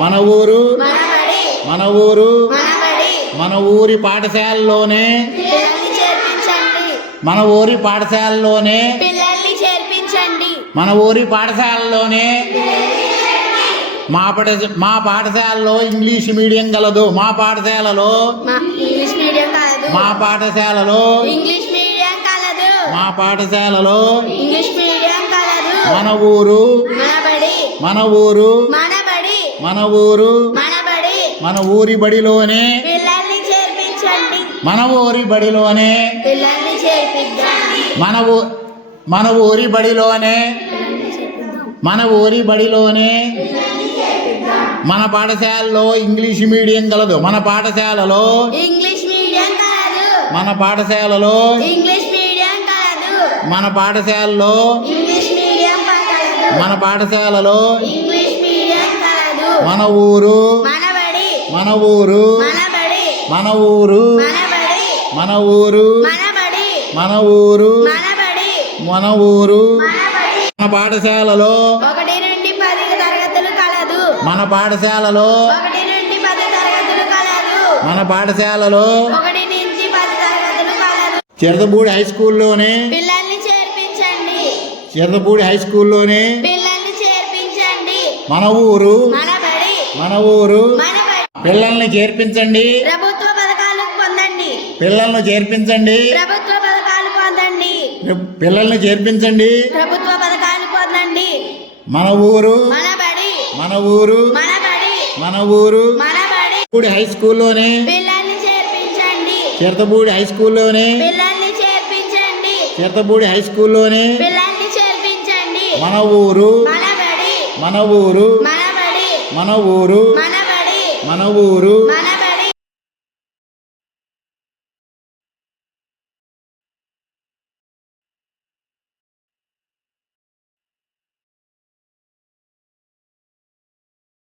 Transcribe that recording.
మన ఊరు మన ఊరు మన ఊరి పాఠశాలలోనే మన ఊరి పాఠశాలలోనే మన ఊరి పాఠశాలలోనే మా పాఠశాలలో ఇంగ్లీష్ మీడియం కలదు. మా పాఠశాలలో మా పాఠశాలలో మా పాఠశాలలో మన ఊరు మన ఊరు మన ఊరు మన ఊరి బడిలోనే మన ఊరి బడిలోనే మన ఊరి బడిలోనే మన ఊరి బడిలోనే మన పాఠశాలలో ఇంగ్లీష్ మీడియం కలదు. మన పాఠశాలలో మన పాఠశాలలో మన పాఠశాలలో మన పాఠశాలలో మన ఊరు మన ఊరు మన ఊరు మన ఊరు మన ఊరు మన ఊరు మన పాఠశాలలో మన పాఠశాలలో మన పాఠశాలలో చిరతపూడి హై స్కూల్లోనే చిరతపూడి హై స్కూల్లోనే మన ఊరు మన ఊరు పిల్లల్ని చేర్పించండి. ప్రభుత్వ పథకాలు పొందండి. పిల్లల్ని చేర్పించండి. ప్రభుత్వ పథకాలు పొందండి. పిల్లల్ని చేర్పించండి. ప్రభుత్వ పథకాలు పొందండి. మన ఊరు మన బడి మన ఊరు మన బడి మన ఊరు మన బడి పూడి హై స్కూల్లోనే పిల్లల్ని చేర్పించండి. చిరతపూడి హై స్కూల్లోనే పిల్లల్ని చేర్పించండి. చిరతపూడి హై స్కూల్లోనే పిల్లల్ని చేర్పించండి. మన ఊరు మన బడి మన ఊరు మన బడి మన ఊరు మన బడి మన ఊరు మన